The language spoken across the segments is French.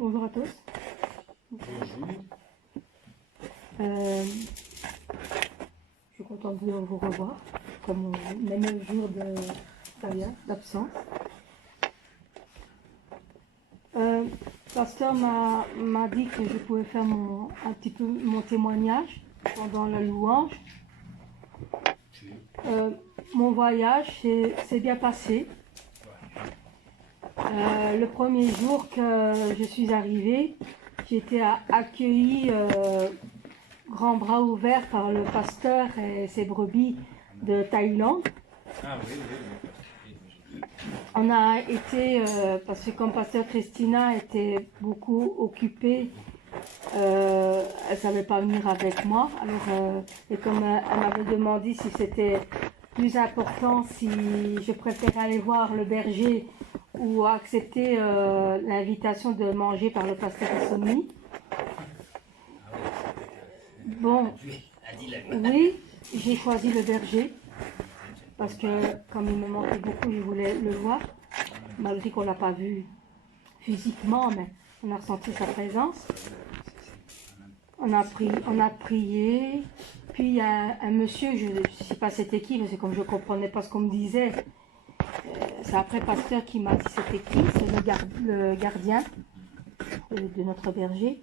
Bonjour à tous. Bonjour. Je suis contente de vous revoir, comme même le jour d'absence. Le pasteur m'a dit que je pouvais faire un petit peu mon témoignage pendant la louange. Mon voyage s'est bien passé. Le premier jour que je suis arrivée, j'ai été accueillie grands bras ouverts par le pasteur et ses brebis de Thaïlande. Ah oui. On a été, parce que comme pasteur Christina était beaucoup occupée, elle ne savait pas venir avec moi. Alors, et comme elle m'avait demandé si c'était plus important, si je préférais aller voir le berger ou accepter l'invitation de manger par le pasteur Sonny. Bon, oui, j'ai choisi le berger parce que comme il me manquait beaucoup, je voulais le voir, malgré qu'on ne l'a pas vu physiquement, mais on a ressenti sa présence. On a prié, puis il y a un monsieur, je ne sais pas c'était qui, parce que comme je ne comprenais pas ce qu'on me disait, c'est après le pasteur qui m'a dit c'était qui, c'est le gardien de notre berger,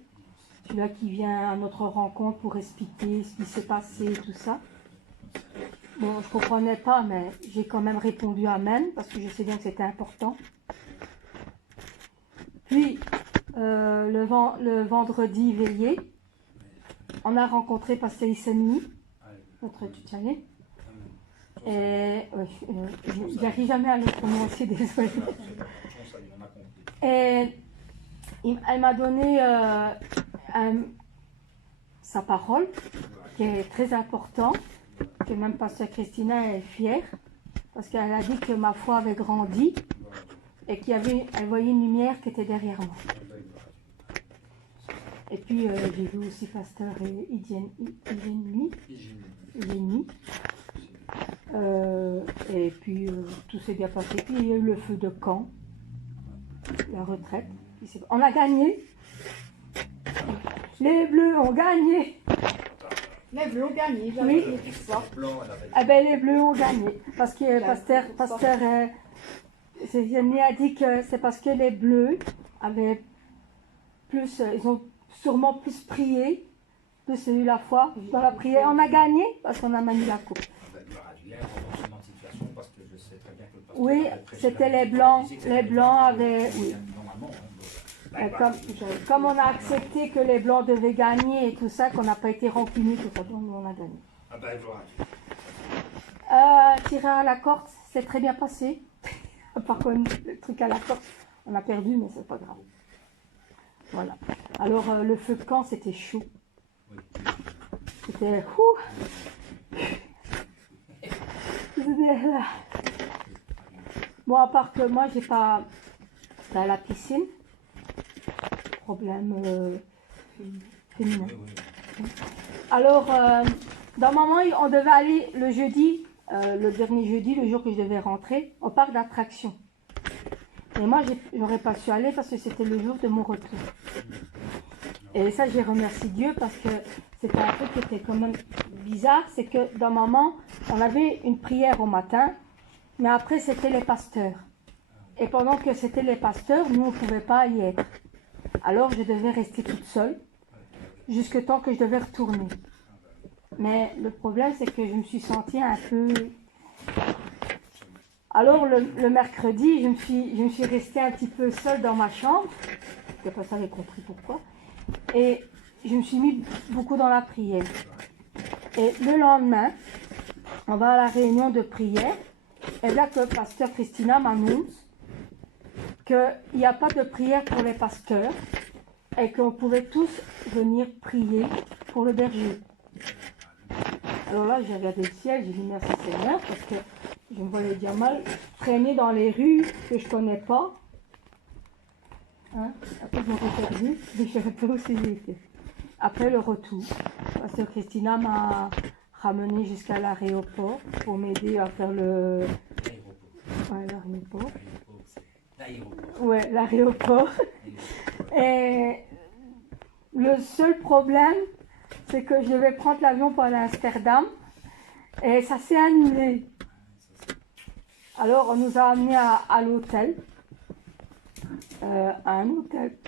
celui-là qui vient à notre rencontre pour expliquer ce qui s'est passé, tout ça. Bon, je ne comprenais pas, mais j'ai quand même répondu Amen, parce que je sais bien que c'était important. Puis, le vendredi veillé, on a rencontré pasteur Issani, notre tutanier. Et j'arrive jamais à le prononcer, désolé. Et elle m'a donné sa parole, qui est très importante, que même pasteur Christina est fière, parce qu'elle a dit que ma foi avait grandi et qu'elle voyait une lumière qui était derrière moi. Et puis j'ai vu aussi pasteur Hygiénie. Et puis tout s'est bien passé. Puis il y a eu le feu de camp, la retraite. On a gagné. Les Bleus ont gagné. Les Bleus ont gagné. Oui. Ah ben les Bleus ont gagné. Parce que pasteur Jenny a dit que c'est parce que les Bleus avaient plus, ils ont sûrement plus prié, plus eu la foi dans la prière. On a gagné parce qu'on a manié la coupe. Oui, c'était les Blancs. Les Blancs avaient... Oui. Comme on a accepté que les Blancs devaient gagner et tout ça, qu'on n'a pas été rancuniers, tout ça, donc on a gagné. Tirer à la corde, c'est très bien passé. Par contre, le truc à la corde, on a perdu, mais c'est pas grave. Voilà. Alors, le feu de camp, c'était chaud. C'était... Bon, à part que moi, j'ai pas... C'était à la piscine. Problème féminin. Alors, dans mon moment, on devait aller le jeudi, le dernier jeudi, le jour que je devais rentrer, au parc d'attractions. Et moi, j'aurais pas su aller parce que c'était le jour de mon retour. Et ça, j'ai remercié Dieu parce que c'était un truc qui était quand même bizarre. C'est que dans maman, on avait une prière au matin, mais après, c'était les pasteurs. Et pendant que c'était les pasteurs, nous, on ne pouvait pas y être. Alors, je devais rester toute seule, jusqu'au temps que je devais retourner. Mais le problème, c'est que je me suis sentie un peu... Alors, le mercredi, je me suis restée un petit peu seule dans ma chambre. Je n'ai pas ça, j'ai compris pourquoi. Et je me suis mis beaucoup dans la prière. Et le lendemain, on va à la réunion de prière. Et là que pasteur Christina m'annonce qu'il n'y a pas de prière pour les pasteurs et qu'on pouvait tous venir prier pour le berger. Alors là, j'ai regardé le ciel, j'ai dit merci Seigneur, parce que je me voyais déjà mal traîner dans les rues que je ne connais pas. Hein? Après, je m'aurais perdu, mais je ne savais pas où c'était. Après le retour, pasteur Christina m'a ramené jusqu'à l'aéroport pour m'aider à faire le... Ouais, l'aéroport. Ouais, l'aéroport. Et le seul problème, c'est que je devais prendre l'avion pour aller à Amsterdam et ça s'est annulé. Alors on nous a amenés à l'hôtel, à un hôtel,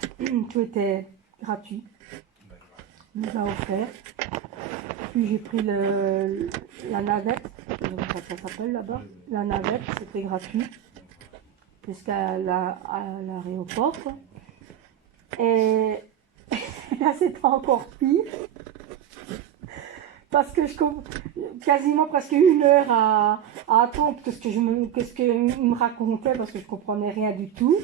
tout était gratuit, on nous a offert. Puis j'ai pris la navette, ça s'appelle là-bas, la navette, c'était gratuit, jusqu'à l'aéroport. Et là c'était encore pire, parce que quasiment presque 1 heure à attendre ce qu'il me racontait, parce que je comprenais rien du tout.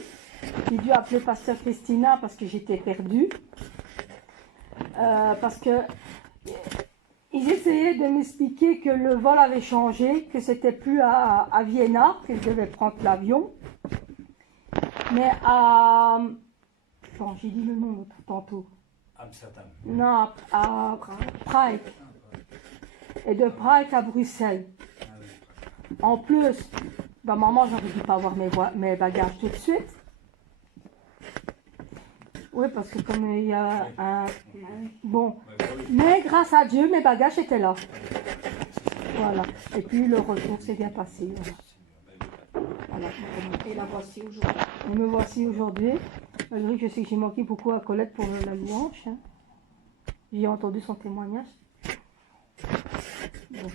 J'ai dû appeler Pasteur Christina parce que j'étais perdue, parce que ils essayaient de m'expliquer que le vol avait changé, que c'était plus à Vienna que je devais prendre l'avion, mais à... Bon, j'ai dit le nom tantôt. Amsterdam. Non, à Prague. Et de Prague à Bruxelles. En plus, maman, j'aurais dû pas avoir mes bagages tout de suite. Oui, parce que comme il y a un... Bon, mais grâce à Dieu, mes bagages étaient là. Voilà. Et puis le retour s'est bien passé. Voilà. Et la voici aujourd'hui. Et me voici aujourd'hui. Malgré que je sais que j'ai manqué beaucoup à Colette pour la louange. Hein. J'ai entendu son témoignage. Bon.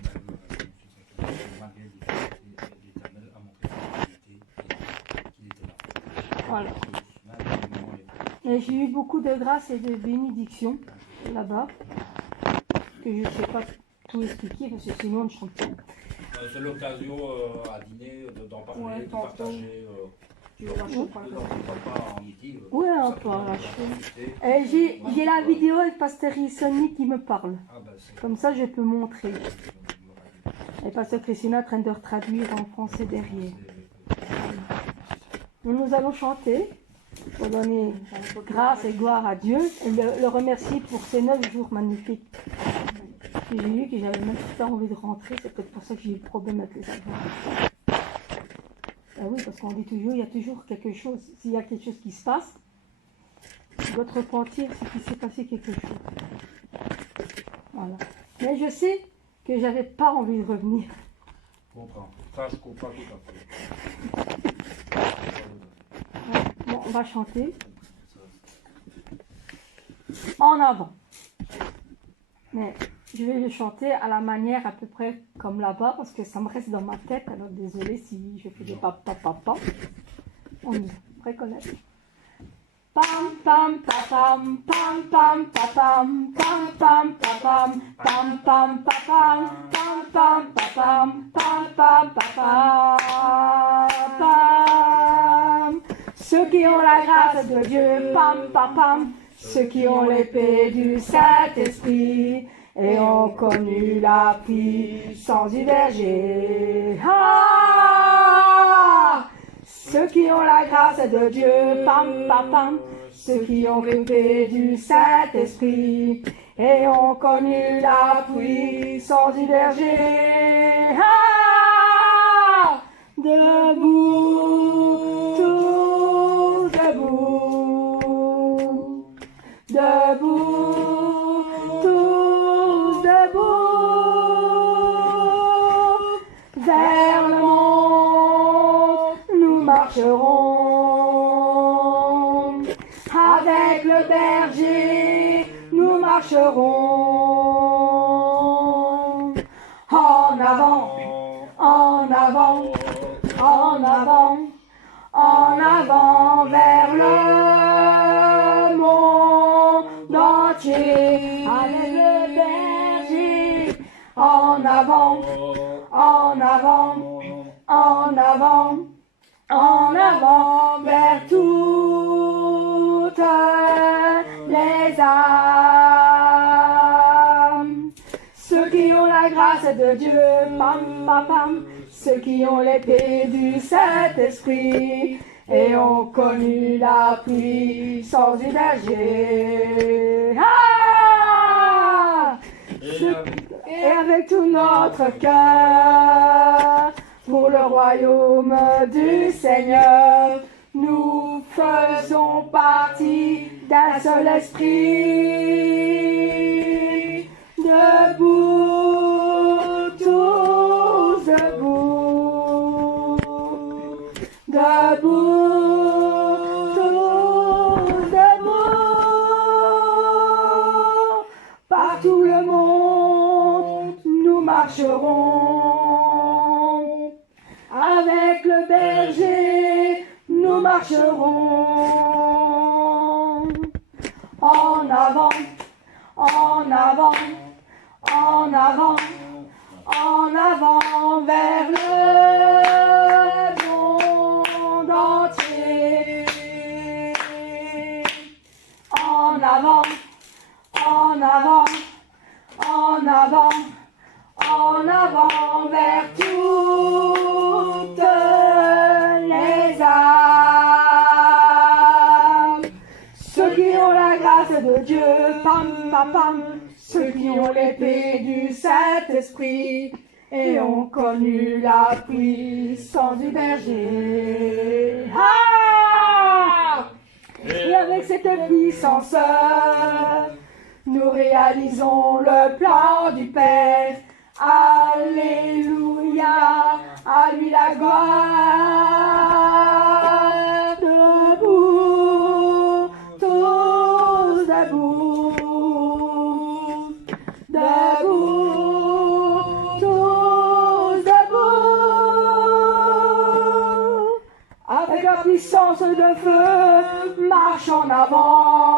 Voilà. Et j'ai eu beaucoup de grâce et de bénédictions là-bas, que je ne sais pas tout expliquer, parce que sinon on ne chante pas. C'est l'occasion à dîner d'en parler, Ouais, de partager. Tu veux lâcher pas le Pas en midi. Oui, un peu lâcher. Et j'ai la vidéo avec Pasteur Sonny qui me parle. Comme ça, je peux montrer. Et Pasteur Christina est en train de traduire en français derrière. Nous allons chanter pour donner grâce et gloire à Dieu et le remercier pour ces 9 jours magnifiques que j'ai eu, que j'avais même pas envie de rentrer. C'est peut-être pour ça que j'ai eu le problème avec les avions. Ah oui, parce qu'on dit toujours, il y a toujours quelque chose. S'il y a quelque chose qui se passe, tu dois te repentir, c'est qu'il s'est passé quelque chose. Voilà. Mais je sais que j'avais pas envie de revenir. Je comprends. Ça, je comprends tout à fait. Bon, on va chanter. En avant. Mais je vais le chanter à la manière à peu près comme là-bas, parce que ça me reste dans ma tête. Alors désolé si je fais des papa. On y va. Reconnaître. Pam pam pam pam pam pam pam pam pam pam pam pam pam pam pam pam. Ceux qui ont la grâce de Dieu, pam pam pam. Ceux qui ont l'épée du Saint-Esprit et ont connu la puissance du berger. Ah! Ceux qui ont la grâce de Dieu, pam pam pam. Ceux qui ont l'épée du Saint-Esprit et ont connu la puissance du berger. Ah! Debout, tous debout, debout, tous debout, vers le monde nous marcherons, avec le berger nous marcherons, en avant, en avant, en avant, en avant vers le monde entier, avec le berger, en avant, en avant, en avant, en avant vers toutes les âmes. Ceux qui ont la grâce de Dieu, pam pam pam. Ceux qui ont l'épée du Saint-Esprit et ont connu la puissance du berger. Ah! Et avec tout notre cœur, pour le royaume du Seigneur, nous faisons partie d'un seul esprit, debout, tous debout, debout, tous debout, par tout le monde, nous marcherons, avec le berger, nous marcherons. En avant, en avant, en avant, en avant vers le monde entier. En avant, en avant, en avant, en avant vers toutes les âmes. Ceux qui ont la grâce de Dieu, pam, pam, pam, ceux qui ont l'épée du Saint-Esprit et ont connu la puissance du berger. Ah! Et avec cette puissance, nous réalisons le plan du Père. Alléluia, à lui la gloire. Debout, tous debout, debout, tous debout. Avec la puissance de feu, marche en avant.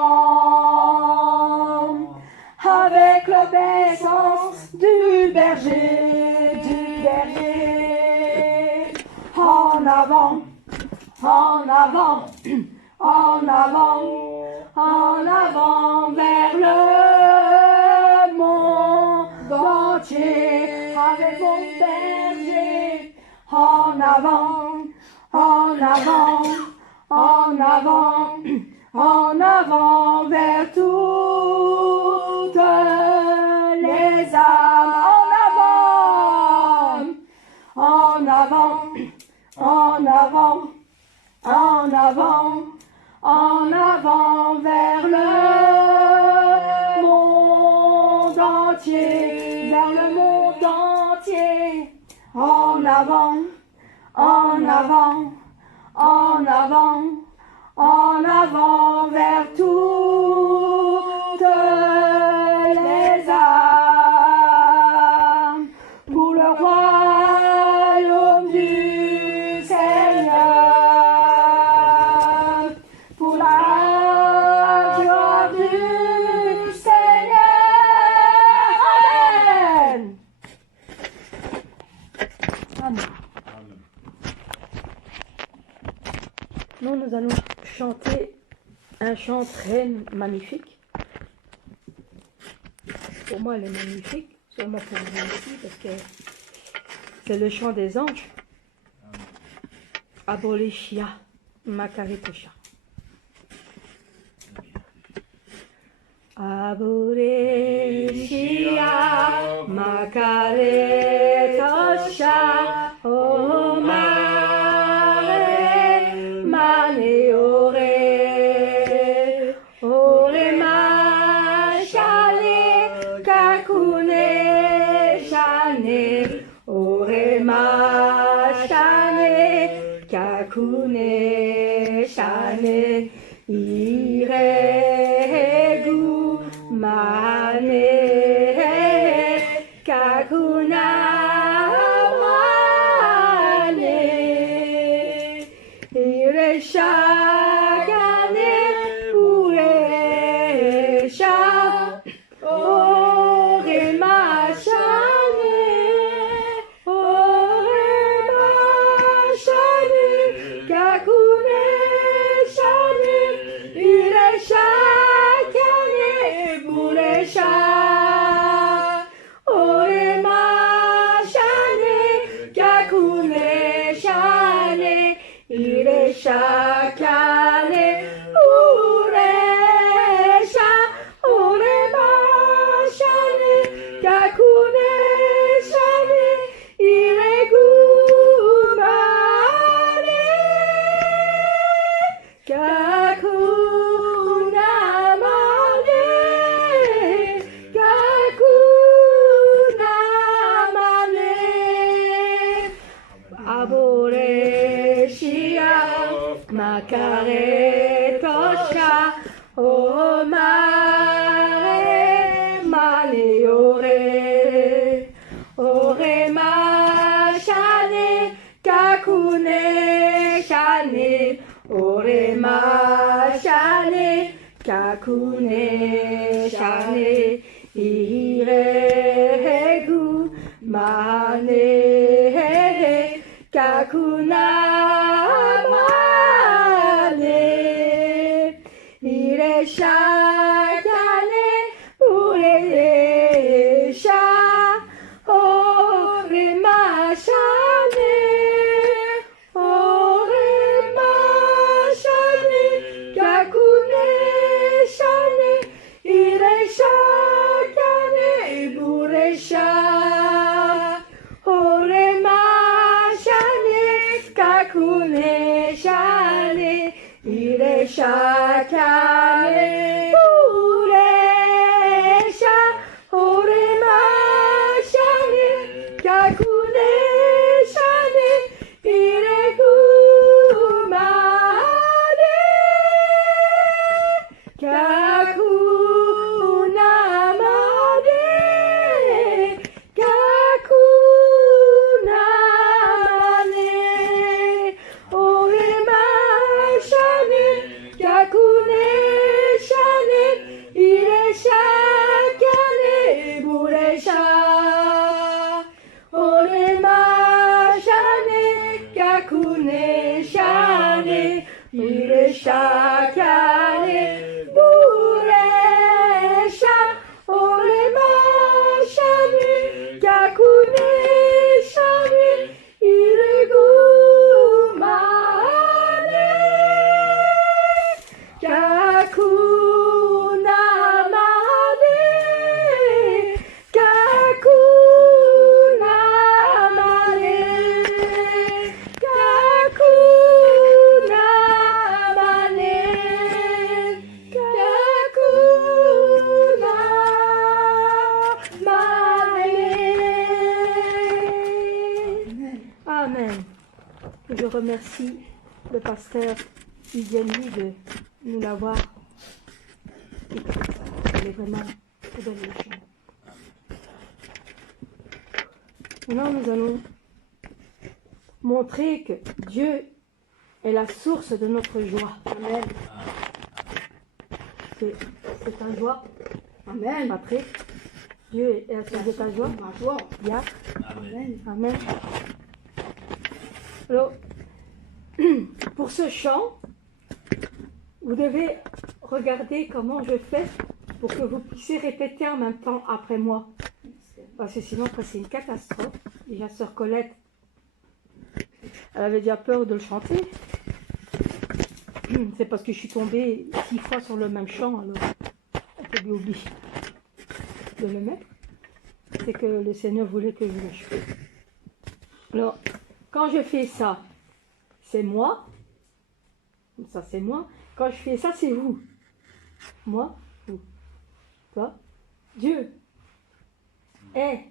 Avec l'obéissance du berger, en avant, en avant, en avant, en avant vers le monde entier, avec mon berger, en avant, en avant, en avant, en avant vers toutes les âmes, en avant, en avant, en avant, en avant vers le monde entier, vers le monde entier, en avant, en avant, en avant, en avant vers toutes les âmes, pour le royaume du Seigneur, pour la gloire du Seigneur. Amen. Amen. Nous allons chanter un chant très magnifique. Pour moi, elle est magnifique, sûrement pour vous aussi, parce que c'est le chant des anges. Aboleshia, Makaretosha. Aboleshia, Makaretosha, oh Mane ore, ore ma shale, kakune shane, ore ma shane, kakune shane, iregu mane, kakuna. Shagane uresha, ore mashane, ore mashane, kakune. O mare mane ore, ore ma shane kakune shane, ore ma shane kakune shane, iregu mane kakuna mane, ire shakane ure sha, ore ma shane, ore ma shane kakune shane, ire shakane ure sha, ore ma shane kakune shane, ire shakane ure sha, ore ma shane kakune shane, ire kumane kakuna mane, kakuna mane, ore ma shane kakune shane, ire shakane bure sha, ore ma shane kakune shane, ire shakane bure sha, ore ma shane kakune shane, ire kumane kakuna mane, kakuna mane, kakuna mane, kakuna mane. Amen. Je remercie le pasteur Idiani de nous l'avoir écrit. Elle est vraiment très belle leçon. Maintenant, nous allons montrer que Dieu est la source de notre joie. Amen. C'est ta joie. Amen. Patrick, Dieu est la source de ta joie. Ma joie. Yeah. Amen. Amen. Alors, pour ce chant, vous devez regarder comment je fais pour que vous puissiez répéter en même temps après moi. Parce que sinon, après, c'est une catastrophe. Déjà, sœur Colette, elle avait déjà peur de le chanter. C'est parce que je suis tombée 6 fois sur le même chant, alors elle était obligée de le mettre. C'est que le Seigneur voulait que je le chante. Alors, quand je fais ça, c'est moi. Ça, c'est moi. Quand je fais ça, c'est vous. Moi, vous. Toi, Dieu est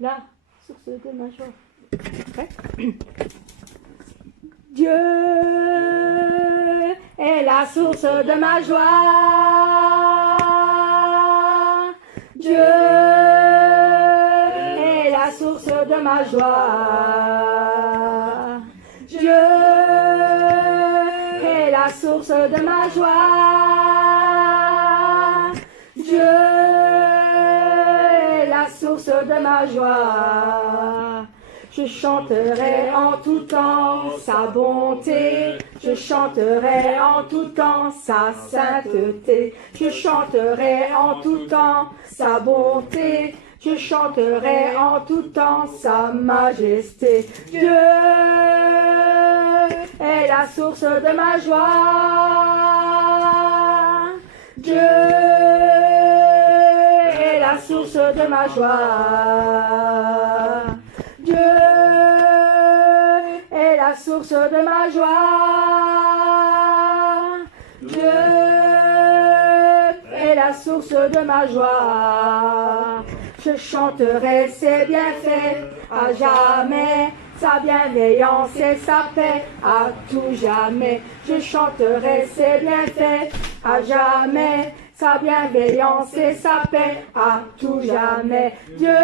la source de ma joie. Prêt? Dieu est la source de ma joie. Dieu est la source de ma joie. Dieu est la source de ma joie. Dieu est la source de ma joie. Je chanterai en tout temps sa bonté. Je chanterai en tout temps sa sainteté. Je chanterai en tout temps sa bonté. Je chanterai en tout temps sa majesté. Dieu est la source de ma joie. Dieu est la source de ma joie. Dieu est la source de ma joie. Dieu est la source de ma joie. Je chanterai ses bienfaits à jamais, sa bienveillance et sa paix à tout jamais. Je chanterai ses bienfaits à jamais, sa bienveillance et sa paix à tout jamais. Dieu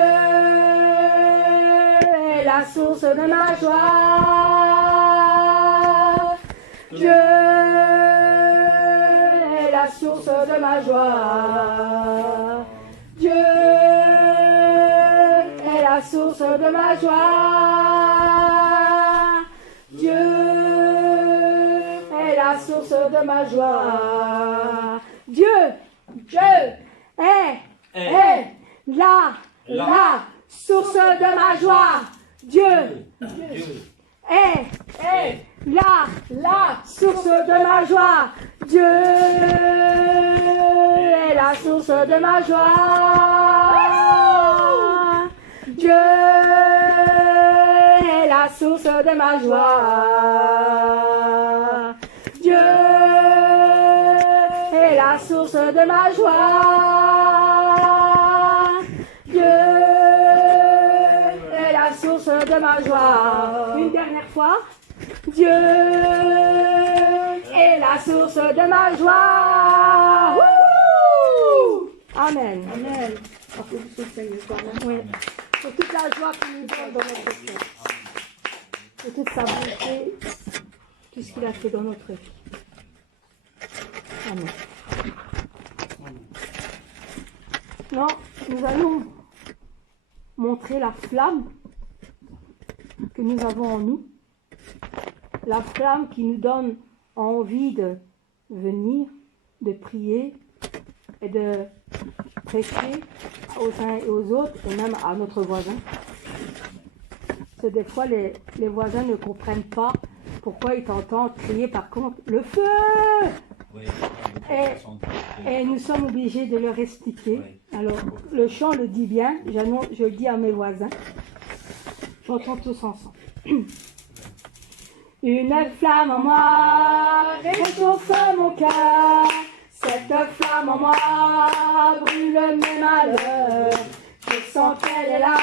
est la source de ma joie. Dieu est la source de ma joie. Dieu est la source de ma joie. Dieu est la source de ma joie. Dieu est la source de ma joie. Dieu est la source de ma joie. Dieu est la source de ma joie. Dieu est la source de ma joie. Dieu est la source de ma joie. Dieu est la source de ma joie. Une dernière fois. Dieu est la source de ma joie. Wouhou! Amen. Amen. Oui. C'est toute la joie qu'il nous donne dans notre cœur. C'est toute sa bonté, tout ce qu'il a fait dans notre vie. Amen. Non, nous allons montrer la flamme que nous avons en nous. La flamme qui nous donne envie de venir, de prier et de prêcher aux uns et aux autres et même à notre voisin. Parce que des fois, les voisins ne comprennent pas pourquoi ils t'entendent crier par contre le feu. Oui, et nous sommes obligés de leur expliquer. Alors, le chant le dit bien, je le dis à mes voisins. Chantons tous ensemble. Une flamme en moi réchauffe mon cœur. Cette flamme en moi brûle mes malheurs. Je sens qu'elle est là,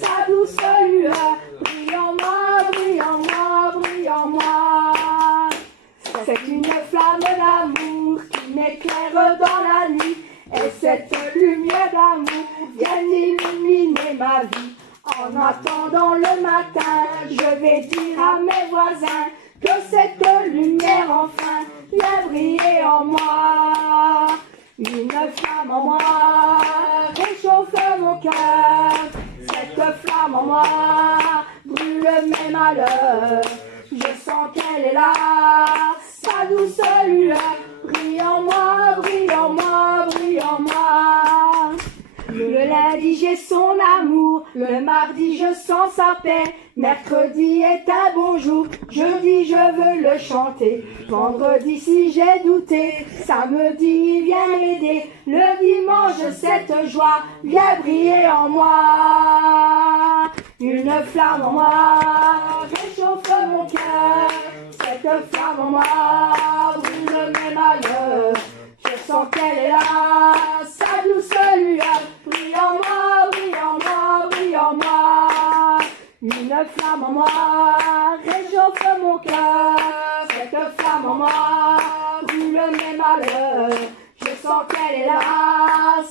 sa douce lueur. Brille en moi, brille en moi, brille en moi. C'est une flamme d'amour qui m'éclaire dans la nuit. Et cette lumière d'amour vient illuminer ma vie. En attendant le matin, je vais dire à mes voisins que cette lumière enfin vient briller en moi. Une flamme en moi réchauffe mon cœur. Cette flamme en moi brûle mes malheurs. Je sens qu'elle est là, sa douce lueur. Brille en moi, brille en moi, brille en moi. Le lundi j'ai son amour, le mardi je sens sa paix, mercredi est un bon jour, jeudi je veux le chanter, vendredi si j'ai douté, samedi il vient m'aider, le dimanche cette joie vient briller en moi. Une flamme en moi réchauffe mon cœur, cette flamme en moi brûle mes malheurs. Je sens qu'elle est là, sa douce lueur. Brille en moi, brille en moi, brille en moi. Une flamme en moi réchauffe mon cœur. Cette flamme en moi brûle mes malheurs. Je sens qu'elle est là,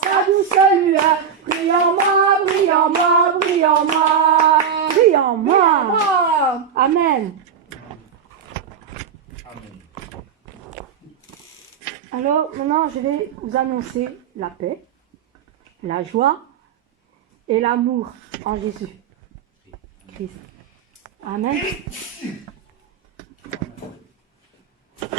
sa douce lueur. Brille en moi, brille en moi, brille en moi. Brille en moi. Amen. Alors maintenant, je vais vous annoncer la paix, la joie et l'amour en Jésus Christ. Amen.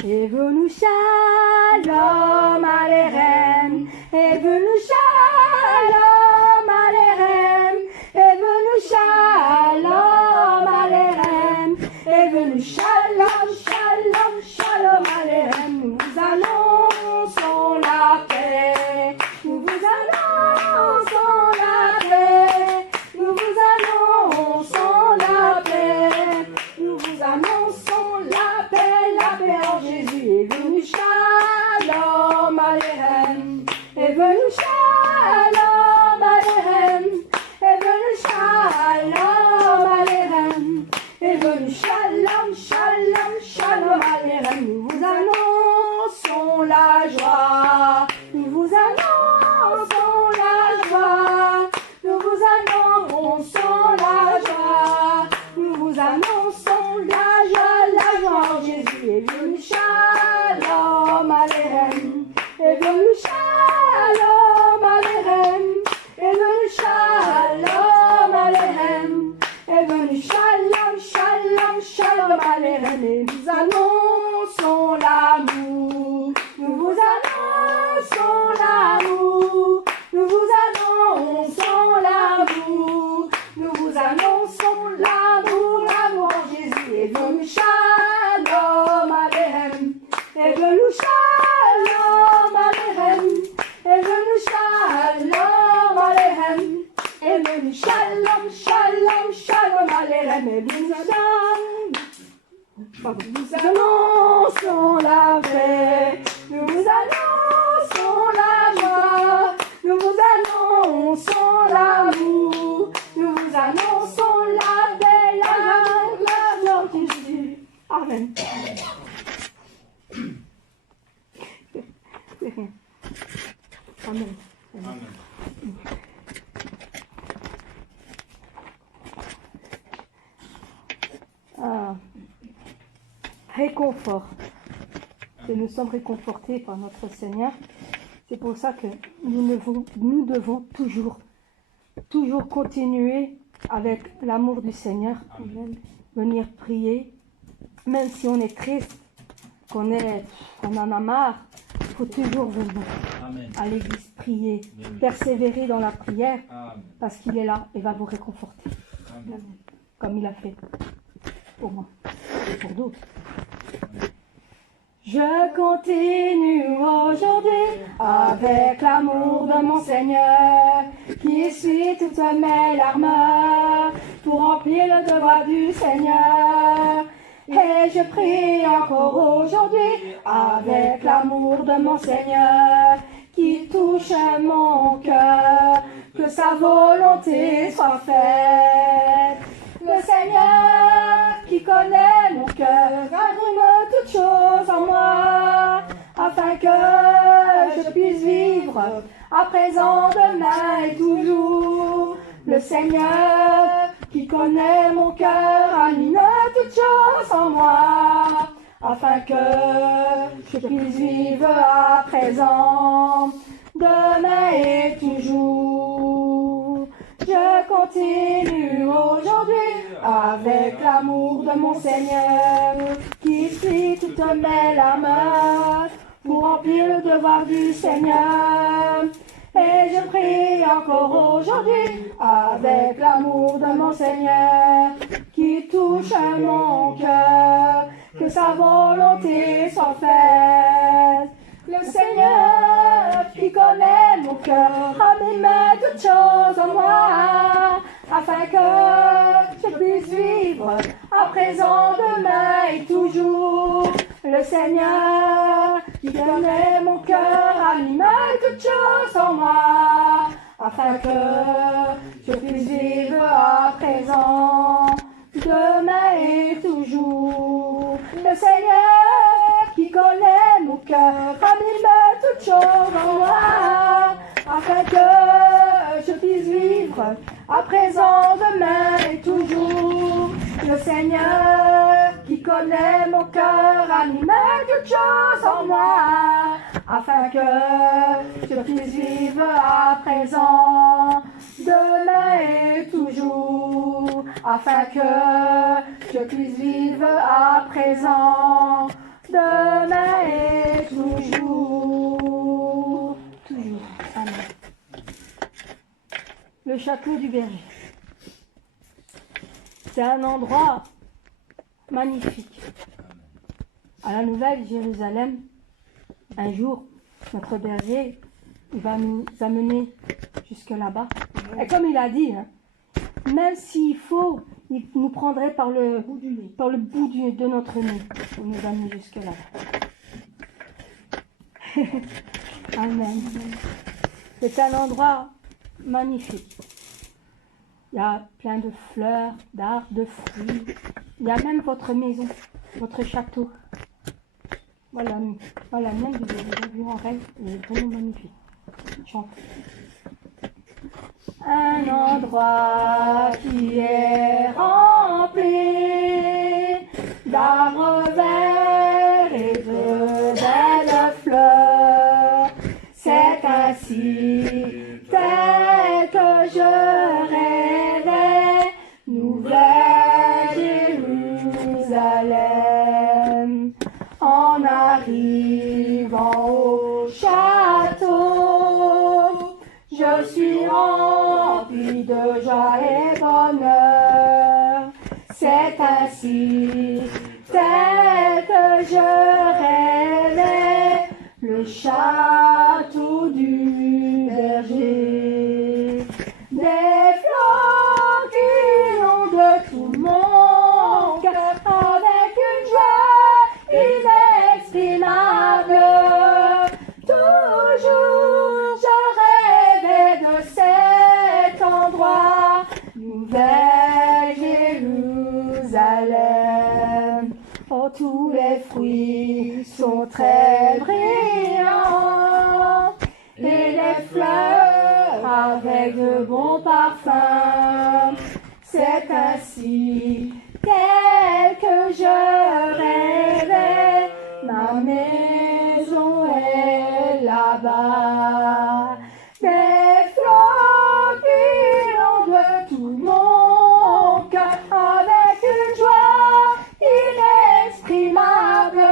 Evenu shalom aleichem, evenu shalom aleichem, evenu shalom aleichem, evenu shalom, shalom, shalom aleichem. Nous vous annonçons la paix, nous vous annonçons la paix, nous vous annonçons la paix, nous vous annonçons la paix en Jésus. Est venu shalom aleichem, est venu shalom aleichem, est venu shalom aleichem, est venu shalom, shalom, shalom aleichem. Nous vous annonçons la joie. Nous vous annonçons la joie. Nous vous annonçons la joie. Nous vous annonçons la joie en Jésus est venu. Shalom Aleichem. Est venu Shalom Aleichem. Est venu Shalom Aleichem. Est venu Shalom, Shalom, Shalom Aleichem. Et nous annonçons l'amour. Nous vous annonçons l'amour. Nous vous annonçons l'amour. Nous vous annonçons l'amour. L'amour en Jésus est venu. Shalom Aleichem. Est venu Shalom Aleichem. Est venu Shalom Aleichem. Est venu Shalom, Shalom, Shalom Aleichem. Est venu Nous annonçons la paix. Nous vous annonçons la joie. Nous vous annonçons l'amour. Nous vous annonçons la paix, la joie de Jésus. Amen. C'est rien. Amen. Amen. Ah. Réconfort. Et nous sommes réconfortés par notre Seigneur. C'est pour ça que nous devons toujours continuer avec l'amour du Seigneur. Amen. Venir prier, même si on est triste, qu'on en a marre, il faut toujours venir Amen. à l'église prier, Amen. persévérer dans la prière, Amen. parce qu'il est là et va vous réconforter, Amen. comme il a fait pour moi et pour d'autres. Je continue aujourd'hui avec l'amour de mon Seigneur qui essuie toutes mes larmes pour remplir le devoir du Seigneur. Et je prie encore aujourd'hui avec l'amour de mon Seigneur qui touche mon cœur, que sa volonté soit faite. Le Seigneur qui connaît mon cœur imprime toutes choses en moi, afin que je puisse vivre à présent, demain et toujours. Le Seigneur qui connaît mon cœur anime toutes choses en moi, afin que je puisse vivre à présent, demain et toujours. Je continue aujourd'hui avec l'amour de mon Seigneur qui essuie toutes mes larmes pour remplir le devoir du Seigneur. Et je prie encore aujourd'hui avec l'amour de mon Seigneur qui touche mon cœur, que sa volonté soit faite. Le Seigneur qui connaît mon cœur anime toutes choses en moi, afin que je puisse vivre à présent, demain et toujours. Le Seigneur qui connaît mon cœur anime toutes choses en moi, afin que je puisse vivre à présent, demain et toujours. Le Seigneur qui connaît mon cœur anime toutes choses en moi, afin que je puisse vivre à présent, demain et toujours. Le Seigneur qui connaît mon cœur anime toutes choses en moi, afin que je puisse vivre à présent, demain et toujours. Afin que je puisse vivre à présent, demain et toujours. Toujours. Amen. Le château du berger. C'est un endroit magnifique. À la Nouvelle Jérusalem, un jour, notre berger il va nous amener jusque là-bas. Et comme il a dit, hein, même s'il faut, il nous prendrait par le bout de notre nez pour nous amener jusque là. Amen. C'est un endroit magnifique. Il y a plein de fleurs, d'arbres, de fruits. Il y a même votre maison, votre château. Voilà, voilà, même vous avez déjà vu en rêve, elle est vraiment magnifique. Chante. Un endroit qui est rempli d'arbres verts et de belles fleurs. C'est ainsi tel que je rêvais, nouvelle Jérusalem. En arrivant au château, je suis rempli de joie et bonheur. C'est ainsi tel que je rêvais, le château du berger. Des fleurs qui inondent tout mon cœur avec une joie inexprimable. Toujours je rêvais de cet endroit, nouvelle Jérusalem. Oh, tous les fruits sont très brillants et les fleurs avec de bons parfums. C'est ainsi tel que je rêvais, ma maison est là-bas. Des fleurs qui inondent tout mon cœur avec une joie inexprimable.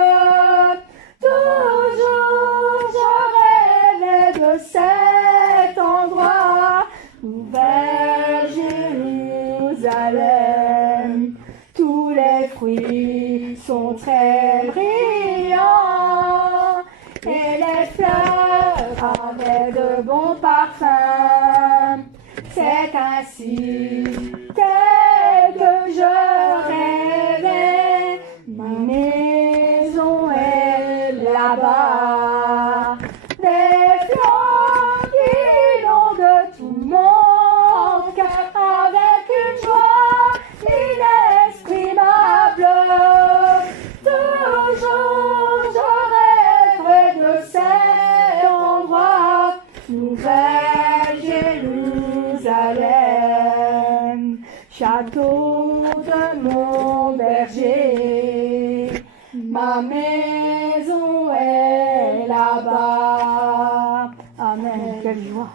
Toujours je rêvais de cet endroit, nouvelle Jérusalem. Tous les fruits sont très brillants et les fleurs avec de bons parfums. C'est ainsi tel que je rêvais, ma maison est là-bas. Des fleurs qui inondent tout mon cœur avec une joie inexprimable. Toujours je rêverai de cet endroit, nouvelle Jérusalem. Château de mon berger, ma maison est là-bas. Amen. Quelle joie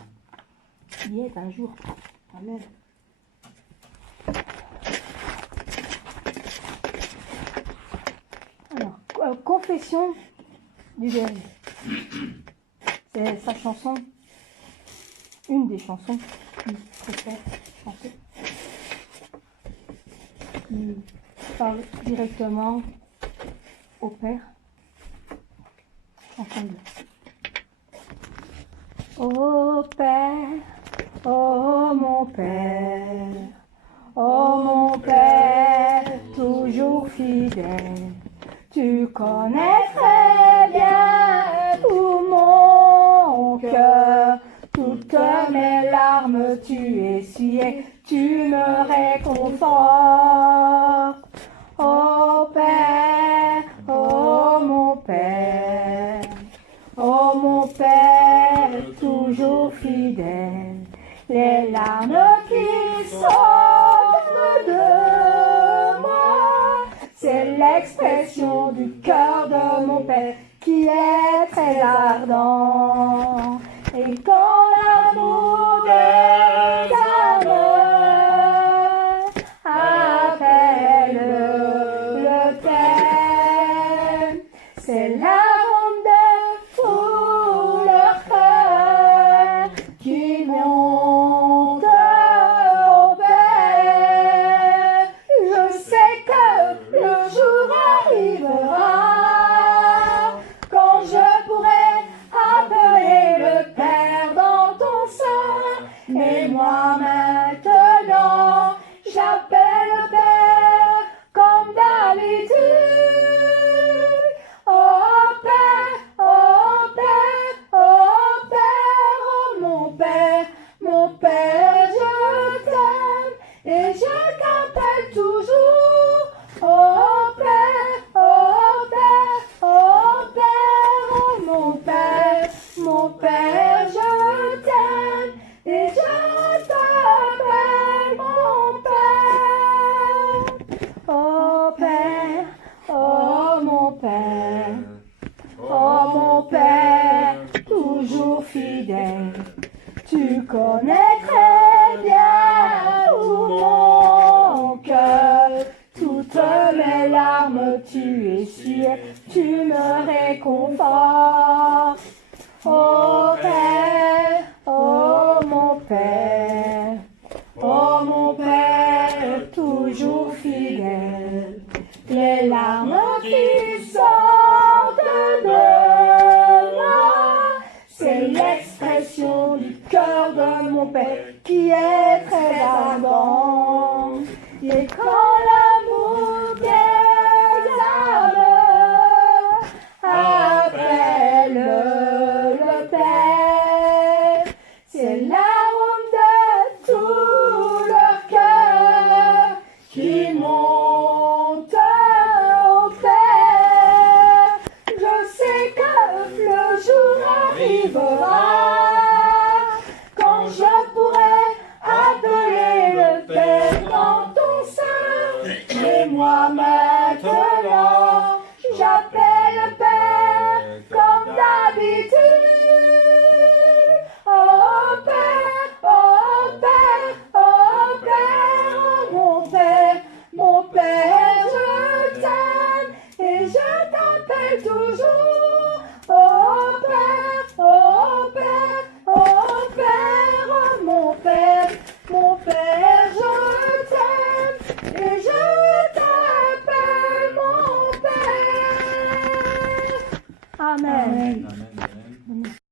d'y être un jour. Amen. Alors, confession du berger. C'est sa chanson, une des chansons qu'il préfère chanter. Il parle directement au Père. Ensemble. Ô Père, ô mon Père, ô mon Père, toujours fidèle, tu connais très bien tout mon cœur, toutes mes larmes tu essuyais, tu me réconfortes. Ô Père, ô mon Père, ô mon Père, toujours fidèle, les larmes qui sortent de moi, c'est l'expression du cœur de mon Père qui est très ardent. Et quand l'amour des âmes appelle le Père, c'est l'arôme de tout leur cœur qui monte au Père. Je sais que le jour arrivera quand je pourrai appeler Mon Père, je t'aime et je t'appelle mon Père. Oh Père, oh mon Père, oh mon Père, toujours fidèle. Tu connais très bien tout mon cœur, toutes mes larmes tu essuies, tu me réconfortes. Oh Père, oh mon Père, toujours fidèle. Les larmes qui sortent de moi, c'est l'expression du cœur de mon Père qui est très ardent. Et quand l'amour des âmes appelle le Père, c'est l'arôme de tout leur cœur qui monte au Père. Je sais que le jour arrivera quand je pourrai appeler le Père dans ton sein. Et moi maintenant, j'appelle le Père comme d'habitude. Oh Père, oh Père, oh Père, oh mon Père, je t'aime et je t'appelle toujours. Oh Père, oh Père, oh Père, oh mon Père, je t'aime et je t'appelle mon Père. Amen. Amen.